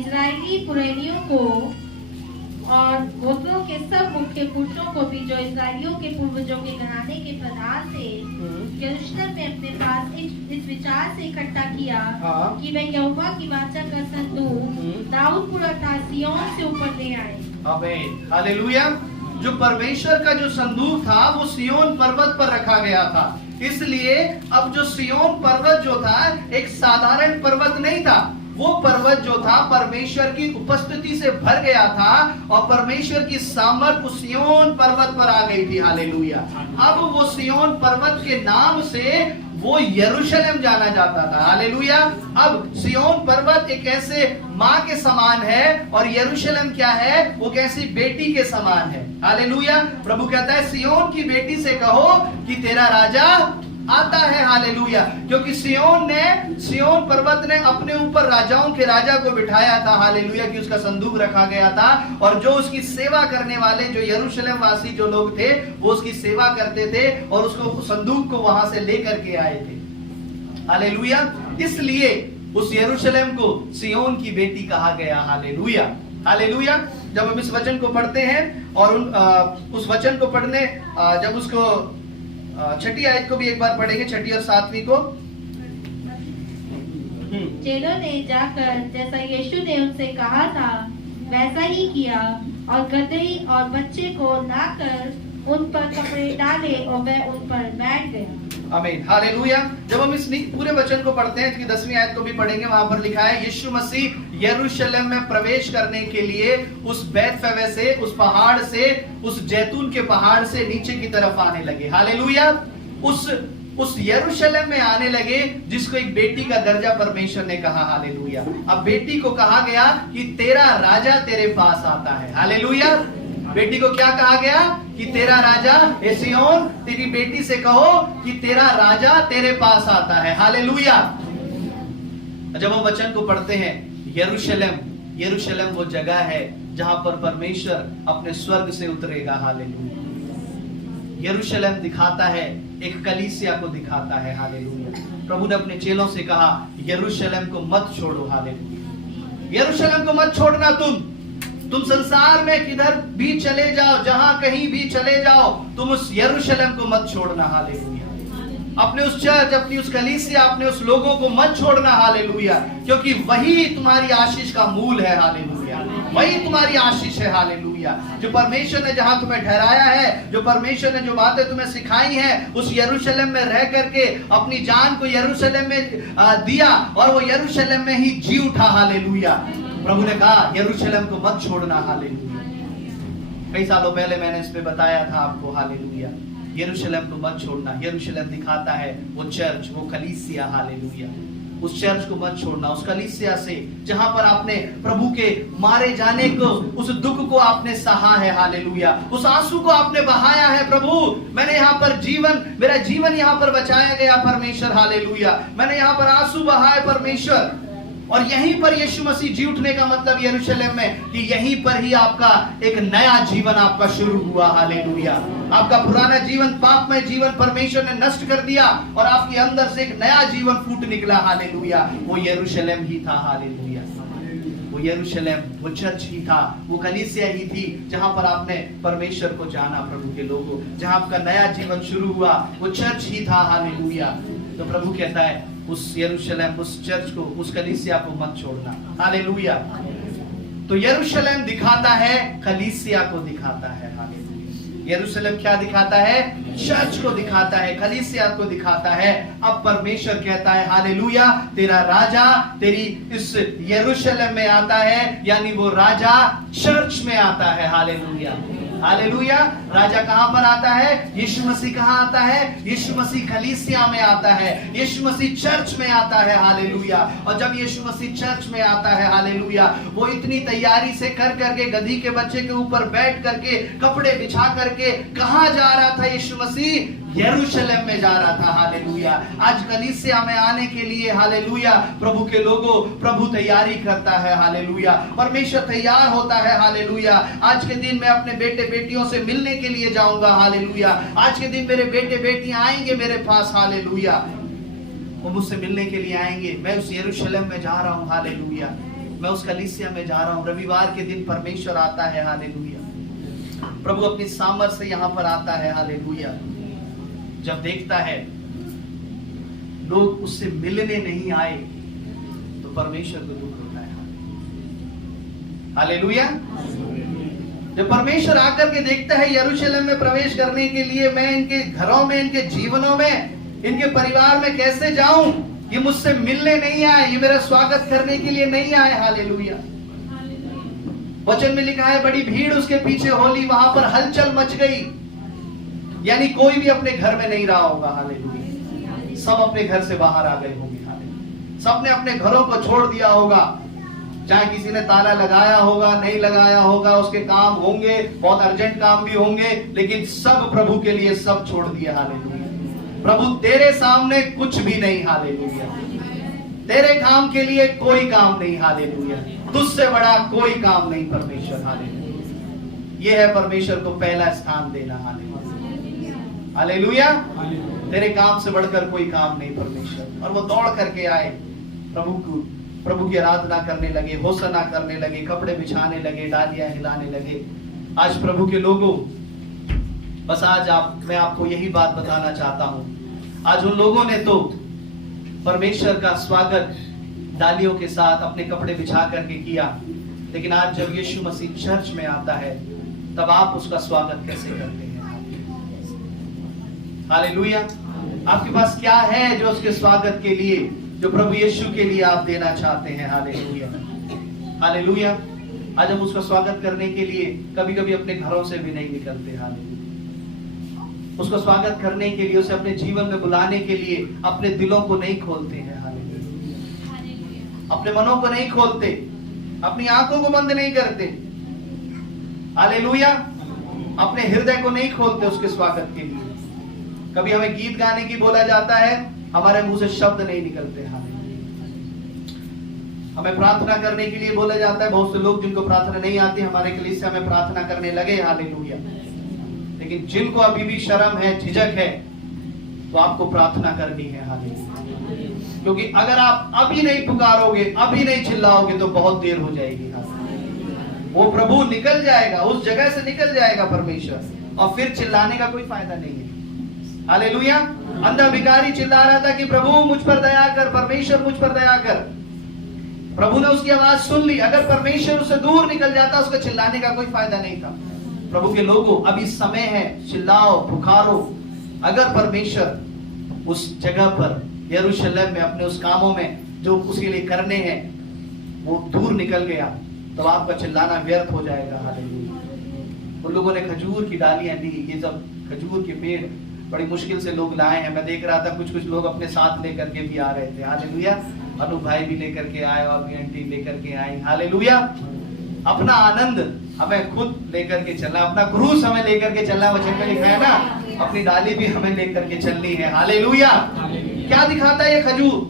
इजरायली पुरनियों को और गोत्रों के सब मुख्य पुरुषों को भी जो इजरायलियों के पूर्वजों के घराने के प्रधान थे यरूशलेम में अपने पास इस विचार से इकट्ठा किया कि वे यहोवा की वाचा का संदूक दाऊदपुर अर्थात सिय्योन से ऊपर ले आए। आमीन, हालेलुया। जो परमेश्वर का जो संदूक था वो सिय्योन पर्वत पर रखा गया था। इसलिए अब जो सिय्योन पर्वत जो था एक साधारण पर्वत नहीं था, वो पर्वत जो था परमेश्वर की उपस्थिति से भर गया था और परमेश्वर की सामर्थ उस सिय्योन पर्वत पर आ गई थी। हालेलुया। अब वो सिय्योन पर्वत के नाम से वो यरूशलेम जाना जाता था। हालेलुया। अब सिय्योन पर्वत एक ऐसे माँ के समान है और यरूशलेम क्या है, वो कैसी बेटी के समान है। हालेलुया। प्रभु कहता है सिय्योन की बेटी से कहो कि तेरा राजा आता है। हालेलुया। क्योंकि सिय्योन पर्वत ने अपने ऊपर राजाओं के राजा को बिठाया था। हालेलुया। कि उसका संदूक रखा गया था और जो उसकी सेवा करने वाले जो यरूशलेम वासी जो लोग थे वो उसकी सेवा करते थे और उसको संदूक को वहां से लेकर के आए थे। हालेलुया। इसलिए उस यरूशलेम को सिय्योन की बेटी कहा गया। हालेलुया। हालेलुया। जब हम इस वचन को पढ़ते हैं और उस वचन को पढ़ने जब उसको छठी आयत को भी एक बार पढ़ेंगे, छठी और सातवीं को। चेलों ने जाकर जैसा यीशु ने उनसे कहा था वैसा ही किया और गदही और बच्चे को लाकर उन पर कपड़े डाले और वह उन पर बैठ गया। आमीन, हालेलुया। जब हम इस पूरे वचन को पढ़ते हैं, 10वीं आयत को भी पढ़ेंगे, वहां पर लिखा है यीशु मसीह यरूशलेम में प्रवेश करने के लिए उस बैतफगे से, उस पहाड़ से, उस जैतून के पहाड़ से नीचे की तरफ आने लगे। हालेलुया। उस यरूशलेम में आने लगे जिसको एक बेटी का दर्जा परमेश्वर ने कहा। हालेलुया। अब बेटी को कहा गया कि तेरा राजा तेरे पास आता है। हालेलुया। बेटी को क्या कहा गया कि तेरा राजा, ए सिय्योन तेरी बेटी से कहो कि तेरा राजा तेरे पास आता है। हालेलुया। जब हम वचन को पढ़ते हैं यरूशलेम वो जगह है जहां पर परमेश्वर अपने स्वर्ग से उतरेगा। हालेलुया। यरूशलेम दिखाता है, एक कलीसिया को दिखाता है। हालेलुया। प्रभु ने अपने चेलों से कहा यरूशलेम को मत छोड़ो। हालेलुया। यरूशलेम को मत छोड़ना। तुम संसार में किधर भी चले जाओ, जहां कहीं भी चले जाओ, तुम उस यरूशलेम को मत छोड़ना। हालेलुया। अपने उस चर्च, अपनी उस कलीसिया, अपने उस लोगों को मत छोड़ना। हालेलुया। क्योंकि वही तुम्हारी आशीष का मूल है। हालेलुया। वही तुम्हारी आशीष है। हालेलुया। जो परमेश्वर ने जहां तुम्हें ठहराया है, जो परमेश्वर ने जो बातें तुम्हें सिखाई हैं, उस यरूशलेम में रह करके अपनी जान को यरूशलेम में दिया और वो यरूशलेम में ही जी उठा। हालेलुया। प्रभु ने कहा यरूशलेम को मत छोड़ना। हालेलुया। कई सालों पहले मैंने इस पे बताया था आपको। हालेलुया। यरूशलेम को मत छोड़ना। यरूशलेम दिखाता है वो चर्च, वो कलीसिया। हालेलुया। उस चर्च को मत छोड़ना, उस कलीसिया से जहां पर आपने प्रभु के मारे जाने को, उस दुख को आपने सहा है। हालेलुया। उस आंसू को आपने बहाया है। प्रभु मैंने यहाँ पर मेरा जीवन यहाँ पर बचाया गया परमेश्वर। हालेलुया। मैंने यहाँ पर आंसू बहाए परमेश्वर। और यहीं पर यीशु मसीह जी उठने का मतलब यरूशलेम में कि यहीं पर ही आपका एक नया जीवन आपका शुरू हुआ। हालेलुया। आपका पुराना जीवन, पापमय जीवन परमेश्वर ने नष्ट कर दिया और आपके अंदर से एक नया जीवन फूट निकला। हालेलुया। वो यरूशलेम ही था। हालेलुया। वो यरूशलेम, वो चर्च ही था, वो कलीसिया ही थी जहां पर आपने परमेश्वर को जाना। प्रभु के लोगों, जहां आपका नया जीवन शुरू हुआ, वो चर्च ही था। हालेलुया। तो प्रभु कहता है उस यरूशलेम, उस चर्च को, उस कलीसिया को मत छोड़ना। हालेलुया। तो यरूशलेम दिखाता है, कलीसिया को दिखाता है। हालेलुया। यरूशलेम क्या दिखाता है? चर्च को दिखाता है, कलीसिया को दिखाता है। अब परमेश्वर कहता है हालेलुया, तेरा राजा तेरी इस यरूशलेम में आता है, यानी वो राजा चर्च में आता है। हालेलुया। हालेलुया। राजा कहां पर आता है? यीशु मसीह कहां आता है? यीशु मसीह कलीसिया में आता है, यीशु मसीह चर्च में आता है। हालेलुया। और जब यीशु मसीह चर्च में आता है, हालेलुया, वो इतनी तैयारी से कर करके गधी के बच्चे के ऊपर बैठ करके, कपड़े बिछा करके कहां जा रहा था? यीशु मसीह यरूशलेम में जा रहा था। हालेलुया। आज कलीसिया में आने के लिए, हालेलुया, प्रभु के लोगों, प्रभु तैयारी करता है। हालेलुया। परमेश्वर तैयार होता है। हालेलुया। आज के दिन मैं अपने बेटे बेटियों से मिलने के लिए जाऊंगा। हालेलुया। आज के दिन मेरे बेटे बेटियां आएंगे मेरे पास। हालेलुया। वो मुझसे मिलने के लिए आएंगे। मैं उस यरूशलेम में जा रहा हूँ, हालेलुया। मैं उस कलीसिया में जा रहा हूँ। रविवार के दिन परमेश्वर आता है, हालेलुया। प्रभु अपनी सामर्थ से यहाँ पर आता है, हालेलुया। जब देखता है लोग उससे मिलने नहीं आए तो परमेश्वर को दुख होता है, हालेलुया। जब परमेश्वर आकर के देखता है यरूशलेम में प्रवेश करने के लिए मैं इनके घरों में, इनके जीवनों में, इनके परिवार में कैसे जाऊं, ये मुझसे मिलने नहीं आए, ये मेरा स्वागत करने के लिए नहीं आए, हालेलुया। वचन में लिखा है बड़ी भीड़ उसके पीछे होली, वहां पर हलचल मच गई। यानी कोई भी अपने घर में नहीं रहा होगा, हालेलुया। सब अपने घर से बाहर आ गए होंगे, हालेलुया। सबने अपने घरों को छोड़ दिया होगा। चाहे किसी ने ताला लगाया होगा, नहीं लगाया होगा, उसके काम होंगे, बहुत अर्जेंट काम भी होंगे, लेकिन सब प्रभु के लिए सब छोड़ दिया, हालेलुया। प्रभु तेरे सामने कुछ भी नहीं, हालेलुया। तेरे काम के लिए कोई काम नहीं, हालेलुया। तुझसे बड़ा कोई काम नहीं परमेश्वर, हालेलुया। ये है परमेश्वर को पहला स्थान देना, हालेलुया, हालेलुया। तेरे काम से बढ़कर कोई काम नहीं परमेश्वर। और वो दौड़ करके आए, प्रभु की आराधना करने लगे, होसना करने लगे, कपड़े बिछाने लगे, डालियां हिलाने लगे। आज प्रभु के लोगों, बस आज मैं आपको यही बात बताना चाहता हूं। आज उन लोगों ने तो परमेश्वर का स्वागत डालियों के साथ अपने कपड़े बिछा करके किया, लेकिन आज जब यीशु मसीह चर्च में आता है तब आप उसका स्वागत कैसे करते हैं, हालेलुया। आपके पास क्या है जो उसके स्वागत के लिए, जो प्रभु यीशु के लिए आप देना चाहते हैं, हालेलुया, हालेलुया। आज हम उसका स्वागत करने के लिए कभी कभी अपने घरों से भी नहीं निकलते, हालेलुया। उसका स्वागत करने के लिए, उसे अपने जीवन में बुलाने के लिए अपने दिलों को नहीं खोलते हैं, हालेलुया। अपने मनों को नहीं खोलते, अपनी आंखों को बंद नहीं करते, हालेलुया। अपने हृदय को नहीं खोलते उसके स्वागत के लिए। कभी हमें गीत गाने की बोला जाता है, हमारे मुंह से शब्द नहीं निकलते, हमें प्रार्थना करने के लिए बोला जाता है। बहुत से लोग जिनको प्रार्थना नहीं आती हमारे कलीसिया में प्रार्थना करने लगे, हालेलुया। लेकिन जिनको अभी भी शर्म है, झिझक है, तो आपको प्रार्थना करनी है, हालेलुया। क्योंकि अगर आप अभी नहीं पुकारोगे, अभी नहीं चिल्लाओगे तो बहुत देर हो जाएगी, हालेलुया। वो प्रभु निकल जाएगा, उस जगह से निकल जाएगा परमेश्वर, और फिर चिल्लाने का कोई फायदा नहीं है, हालेलुया। अंधा भिखारी चिल्ला रहा था कि प्रभु मुझ पर दया कर, परमेश्वर मुझ पर दया कर। प्रभु ने उसकी आवाज सुन ली। अगर परमेश्वर उससे दूर निकल जाता, उसके चिल्लाने का कोई फायदा नहीं था। प्रभु के लोगों, अभी समय है, चिल्लाओ, पुकारो। अगर परमेश्वर उस जगह पर यरूशलेम में अपने उस कामों में जो उसके लिए करने हैं वो दूर निकल गया, तो आपका चिल्लाना व्यर्थ हो जाएगा, हालेलुया। उन लोगों ने खजूर की डालियां दी, ये सब खजूर के पेड़ बड़ी मुश्किल से लोग लाए हैं। मैं देख रहा था कुछ लोग अपने साथ लेकर के भी आ रहे थे, हालेलुया। अनु भाई भी लेकर के आए और भी आंटी लेकर के आई, हालेलुया। अपना आनंद हमें खुद लेकर के चलना, अपना क्रूस हमें लेकर के चलना। वचन में लिखा है ना, अपनी डाली भी हमें लेकर के चलनी है, हालेलुया। क्या दिखाता है ये खजूर?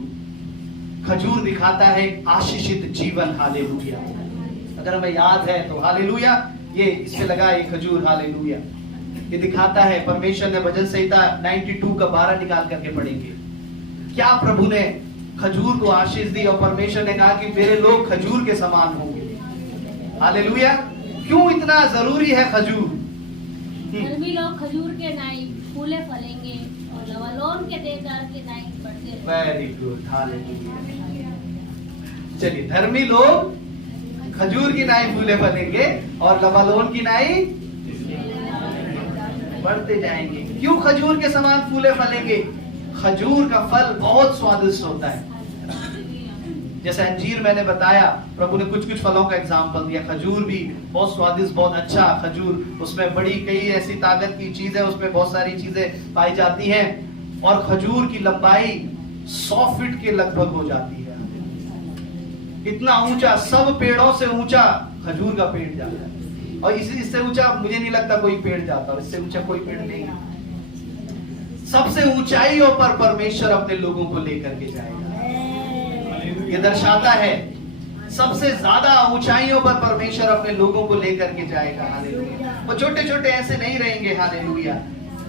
खजूर दिखाता है एक आशीषित जीवन, हालेलुया। अगर हमें याद है तो, हालेलुया, ये इसमें लगा ये खजूर, हालेलुया। ये दिखाता है, परमेश्वर ने भजन संहिता 92 का 12 निकाल करके पढ़ेंगे। क्या प्रभु ने खजूर को आशीष दी, और परमेश्वर ने कहा कि मेरे लोग खजूर के समान होंगे, हालेलुया। क्यों इतना जरूरी है खजूर? धर्मी लोग खजूर के नाई फूले फलेंगे और लवालोन के देवदार के नाई बढ़ते रहेंगे। Very good, hallelujah. चलिए, धर्मी लोग खजूर की नाई फूले फलेंगे और लवालोन की नाई बढ़ते जाएंगे। क्यों खजूर के समान फूले फलेंगे? खजूर का फल बहुत स्वादिष्ट होता है। जैसे अंजीर मैंने बताया, प्रभु ने कुछ फलों का एग्जाम्पल दिया। खजूर भी बहुत स्वादिष्ट, बहुत अच्छा खजूर, उसमें बड़ी कई ऐसी ताकत की चीजें, उसमें बहुत सारी चीजें पाई जाती हैं। और खजूर की लंबाई 100 फीट के लगभग हो जाती है। इतना ऊंचा, सब पेड़ों से ऊंचा खजूर का पेड़ जाता है। और इससे ऊंचा मुझे नहीं लगता कोई पेड़ जाता, और इससे ऊंचा कोई पेड़ नहीं है। सबसे ऊंचाइयों पर परमेश्वर अपने लोगों को लेकर के जाएगा। ये दर्शाता है सबसे ज्यादा ऊंचाइयों पर परमेश्वर अपने लोगों को लेकर के जाएगा, हालेलुया। वो छोटे छोटे ऐसे नहीं रहेंगे, हालेलुया।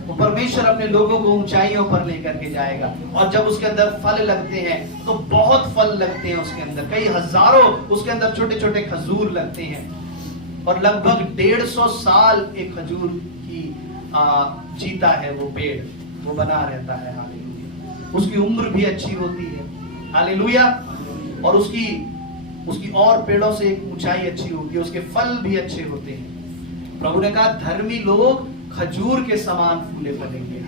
वो परमेश्वर अपने लोगों को ऊंचाइयों पर लेकर के जाएगा। और जब उसके अंदर फल लगते हैं तो बहुत फल लगते हैं उसके अंदर, कई हजारों उसके अंदर छोटे छोटे खजूर लगते हैं। और लगभग 150 साल एक खजूर की जीता है वो पेड़, वो बना रहता है। हालेलुया। उसकी उम्र भी अच्छी होती है। हालेलुया। और उसकी और पेड़ों से एक ऊंचाई अच्छी होती है, उसके फल भी अच्छे होते हैं। प्रभु ने कहा धर्मी लोग खजूर के समान फूले फलेंगे।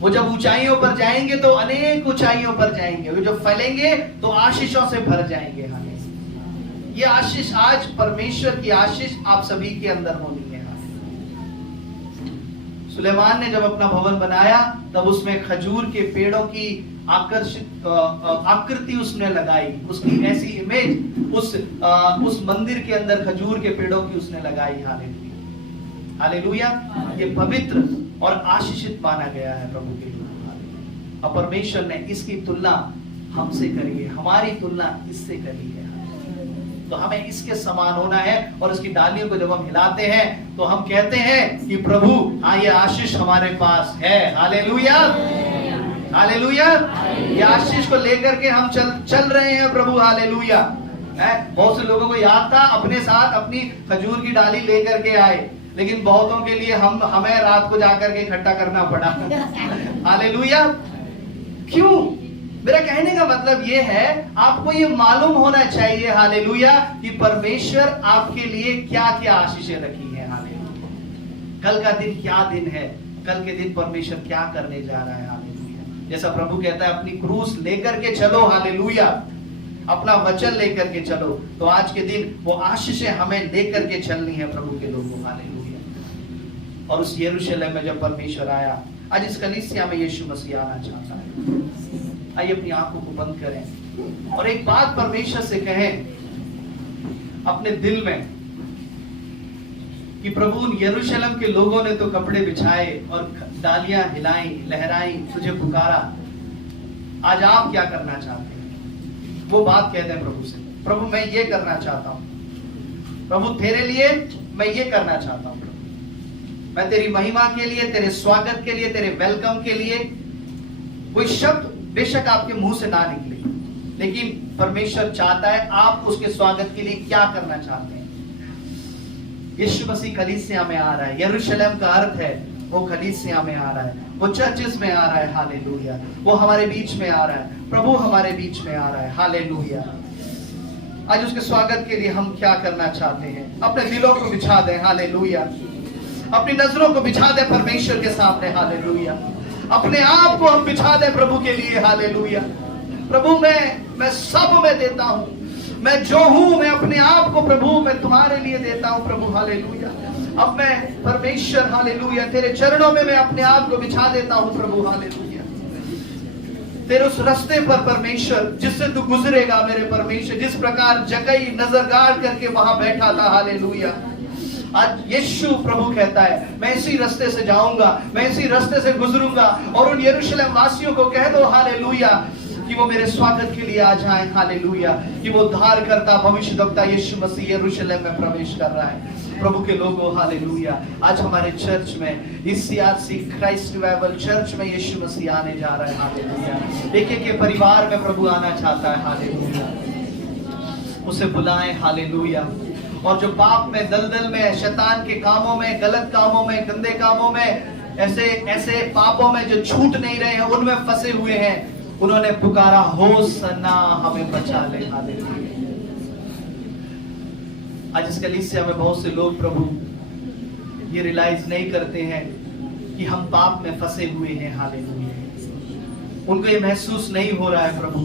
वो जब ऊंचाइयों पर जाएंगे तो अनेक ऊंचाइयों पर जाएंगे, वो जब फलेंगे तो आशीषों से भर जाएंगे। ये आशीष आज परमेश्वर की आशीष आप सभी के अंदर होनी है। सुलेमान ने जब अपना भवन बनाया तब उसमें खजूर के पेड़ों की आकृति उसने लगाई, उसकी ऐसी इमेज उस मंदिर के अंदर खजूर के पेड़ों की उसने लगाई। हालेलुया। हालेलुया। ये पवित्र और आशीषित माना गया है प्रभु के लिए। और परमेश्वर ने इसकी तुलना हमसे करी है, हमारी तुलना इससे करी है। तो हमें इसके समान होना है। और इसकी डालियों को जब हम हिलाते हैं तो हम कहते हैं कि प्रभु हाँ ये आशीष हमारे पास है। हालेलुया। हालेलुया। ये आशीष को लेकर के हम चल रहे हैं प्रभु। हालेलुया। बहुत से लोगों को याद था, अपने साथ अपनी खजूर की डाली लेकर के आए, लेकिन बहुतों के लिए हमें रात को जाकर के इकट्ठा करना पड़ा। हालेलुया। क्यों? मेरा कहने का मतलब ये है, आपको ये मालूम होना चाहिए हालेलुया कि परमेश्वर आपके लिए क्या क्या आशीषें रखी हैं। हालेलुया। कल का दिन क्या दिन है, कल के दिन परमेश्वर क्या करने जा रहा है। हालेलुया। जैसा प्रभु कहता है अपनी क्रूस लेकर के चलो। हालेलुया। अपना वचन लेकर के चलो। तो आज के दिन वो आशीषें हमें लेकर के चलनी है प्रभु के लोगों। हालेलुया। और उस यरूशलेम में जब परमेश्वर आया, आज इस कलीसिया में यीशु मसीह आना चाहता है। आइए अपनी आंखों को बंद करें और एक बात परमेश्वर से कहें अपने दिल में कि प्रभु उन यरूशलेम के लोगों ने तो कपड़े बिछाए और डालियां हिलाई, लहराई, तुझे पुकारा, आज आप क्या करना चाहते हैं? वो बात कह दें प्रभु से, प्रभु मैं ये करना चाहता हूं, प्रभु तेरे लिए मैं ये करना चाहता हूं, मैं तेरी महिमा के लिए, तेरे स्वागत के लिए, तेरे वेलकम के लिए। कोई शब्द बेशक आपके मुंह से ना निकले, लेकिन परमेश्वर चाहता है आप उसके स्वागत के लिए क्या करना चाहते हैं। यीशु मसीह कलीसिया में आ रहा है। यरूशलेम का अर्थ है वो कलीसिया में आ रहा है, वो चर्चेस में आ रहा है। हालेलुया। वो हमारे बीच में आ रहा है, प्रभु हमारे बीच में आ रहा है। हालेलुया। आज उसके स्वागत के लिए हम क्या करना चाहते हैं? अपने दिलों को बिछा दें। हालेलुया। अपनी नजरों को बिछा दें परमेश्वर के सामने। हालेलुया। अपने आप को हम बिछा दें प्रभु के लिए। हालेलुया। प्रभु मैं सब में देता हूं, मैं जो हूं मैं अपने आप को प्रभु मैं तुम्हारे लिए देता हूं प्रभु। हालेलुया। अब मैं परमेश्वर हालेलुया तेरे चरणों में मैं अपने आप को बिछा देता हूं प्रभु। हालेलुया। तेरे उस रास्ते पर परमेश्वर जिससे तू गुजरेगा मेरे परमेश्वर, जिस प्रकार जकई नजर गाड़ करके वहां बैठा था। हालेलुया। आज यीशु प्रभु कहता है मैं इसी रास्ते से जाऊंगा, मैं इसी रास्ते से गुजरूंगा। और उन यरूशलेम वासियों को कह दो हालेलुया कि वो मेरे स्वागत के लिए आ जाएं। हालेलुया। कि वो उद्धार करता भविष्यद्वक्ता यीशु मसीह यरूशलेम में प्रवेश कर रहा है। प्रभु के लोगों हालेलुया। आज हमारे चर्च में इस सीआरसी क्राइस्ट रिवाइवल चर्च में यीशु मसीह आने जा रहा है। हालेलुया। एक एक के परिवार में प्रभु आना चाहता है। हालेलुया। उसे बुलाएं। हालेलुया। और जो पाप में, दलदल में, शैतान के कामों में, गलत कामों में, गंदे कामों में, ऐसे पापों में जो छूट नहीं रहे हैं, उनमें फंसे हुए हैं, उन्होंने पुकारा होसन्ना हमें बचा ले। हालेलुया। आज इस कलीसिया में बहुत से लोग प्रभु ये रियलाइज नहीं करते हैं कि हम पाप में फंसे हुए हैं। हालेलुया। उनको ये महसूस नहीं हो रहा है प्रभु,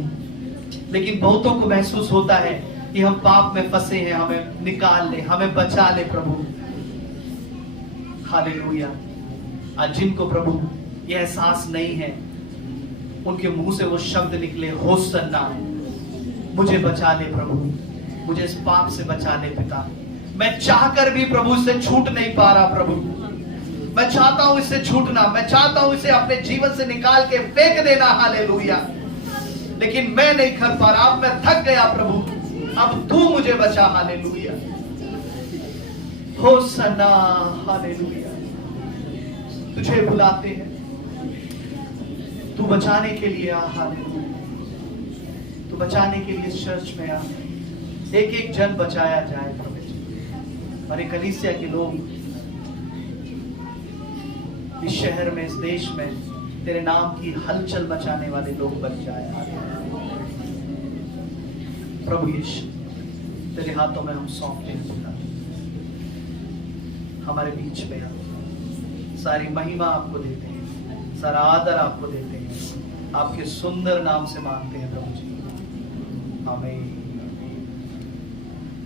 लेकिन बहुतों को महसूस होता है कि हम पाप में फंसे हैं, हमें निकाल ले, हमें बचा ले प्रभु। हालेलुया। आज जिनको प्रभु ये एहसास नहीं है, उनके मुंह से वो शब्द निकले होसन्ना, मुझे बचा ले प्रभु, मुझे इस पाप से बचा ले पिता। मैं चाहकर भी प्रभु इससे छूट नहीं पा रहा प्रभु, मैं चाहता हूं इससे छूटना, मैं चाहता हूं इसे अपने जीवन से निकाल के फेंक देना। हालेलुया। लेकिन मैं नहीं कर पा रहा, अब मैं थक गया प्रभु, अब तू मुझे बचा। हालेलुया। होसन्ना। हालेलुया। तुझे बुलाते हैं, तू बचाने के लिए आ। हालेलुया, तू बचाने के लिए चर्च में आ। एक एक जन बचाया जाए प्रभु जी, और एक कलीसिया के लोग इस शहर में, इस देश में तेरे नाम की हलचल मचाने वाले लोग बन जाए। प्रभु यीशु, तेरे हाथों में हम सौंपते हैं पिता, हमारे बीच में आ। सारी महिमा आपको देते हैं, सारा आदर आपको देते हैं, आपके सुंदर नाम से मांगते हैं प्रभु जी, आमीन।